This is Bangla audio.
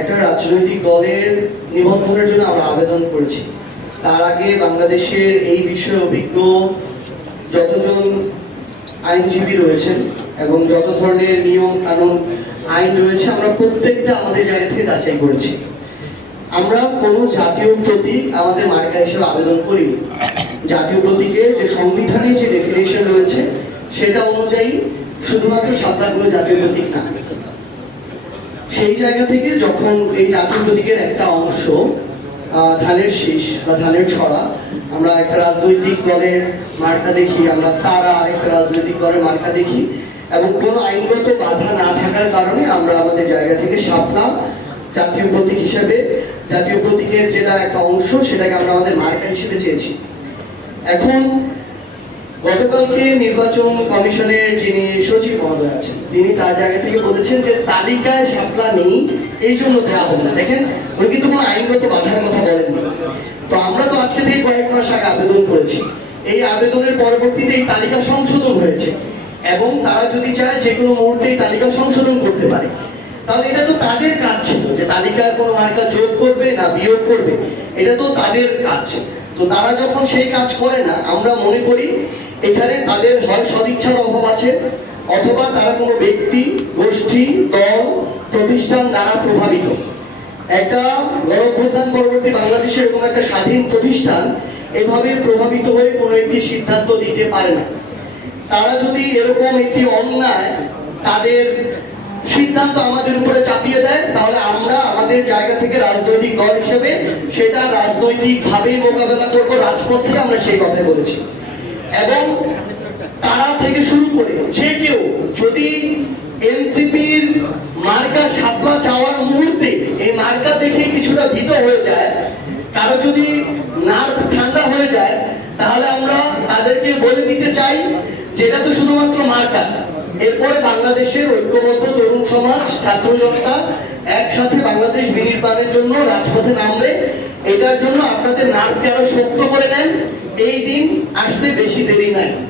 একটা রাজনৈতিক দলের নিবন্ধনের জন্য আমরা আবেদন করেছি। তার আগে বাংলাদেশের এই বিষয়ে অভিজ্ঞ যতজন আইনজীবী রয়েছেন এবং যত ধরনের নিয়ম কানুন আইন রয়েছে, আমরা প্রত্যেকটা আমাদের জায়গা থেকে যাচাই করেছি। আমরা কোনো জাতীয় প্রতীক আমাদের মার্কা হিসেবে আবেদন করিনি। জাতীয় প্রতীকের যে সংবিধানে যে ডেফিনেশন রয়েছে, সেটা অনুযায়ী শুধুমাত্র সাবধানগুলো জাতীয় প্রতীক না। সেই জায়গা থেকে যখন এই জাতীয় প্রতীকের একটা অংশ ধানের শীষ বা ধানের ছড়া, আমরা একটা রাজনৈতিক দলের মার্কা দেখি, আমরা তারা আরেকটা রাজনৈতিক দলের মার্কা দেখি, এবং কোনো আইনগত বাধা না থাকার কারণে আমরা আমাদের জায়গা থেকে শাপলা জাতীয় প্রতীক হিসেবে, জাতীয় প্রতীকের যেটা একটা অংশ, সেটাকে আমরা আমাদের মার্কা হিসেবে চেয়েছি। এখন গতকালকে নির্বাচন কমিশনের যিনি সচিব মহোদয় আছেন, তিনি তার জায়গা থেকে বলেছেন যে তালিকায় শাপলা নেই, এই জন্য দেওয়া হবে না। দেখেন, উনি কিন্তু কোনো আইনগত বাধার কথা বলেননি। তো আমরা তো আজকে থেকে কয়েক মাস আগে আবেদন করেছি। এই আবেদনের পরবর্তীতে এই তালিকা সংশোধন হয়েছে। এবং তারা যদি চায় যে কোনো মুহূর্তে এই তালিকা সংশোধন করতে পারে। তাহলে এটা তো তাদের কাজ ছিল যে তালিকায় কোনো মার্কা যোগ করবে না বিয়োগ করবে। এটা তো তাদের কাজ। তো তারা যখন সেই কাজ করে না, আমরা মনে করি এখানে তাদের হয় সদিচ্ছার অভাব আছে, অথবা তারা কোনো ব্যক্তি, গোষ্ঠী, দল, প্রতিষ্ঠান দ্বারা প্রভাবিত। একটা গণপ্রধান পরবর্তী বাংলাদেশের এরকম একটা স্বাধীন প্রতিষ্ঠান এভাবে প্রভাবিত হয়ে কোনো একটি সিদ্ধান্ত দিতে পারে না। তারা যদি এরকম একটি অন্যায় তাদের সিদ্ধান্ত আমাদের উপরে চাপিয়ে দেয়, তাহলে আমরা আমাদের জায়গা থেকে রাজনৈতিক দল হিসেবে সেটা রাজনৈতিক ভাবে মোকাবেলা করব। রাজপথে আমরা সেই কথা বলেছি। এবং তারা থেকে শুরু করে যে কেউ যদি এনসিপির মার্কা সাপলা চাওয়ার মুহূর্তে এই মার্কা দেখে কিছুটা ভীত হয়ে যায়, কারও যদি নার্ভ ঠান্ডা হয়ে যায়, তাহলে আমরা তাদেরকে বলে দিতে চাই যেটা তো শুধুমাত্র মার্কা। এরপরে বাংলাদেশের ঐক্যবদ্ধ তরুণ সমাজ, ছাত্র জনতা একসাথে বাংলাদেশ বিনির্মাণের জন্য রাজপথে নামবে। এটার জন্য আপনাদের নার্ভকে আরও শক্ত করে নেন। এই দিন আসতে বেশি দেরি নাই।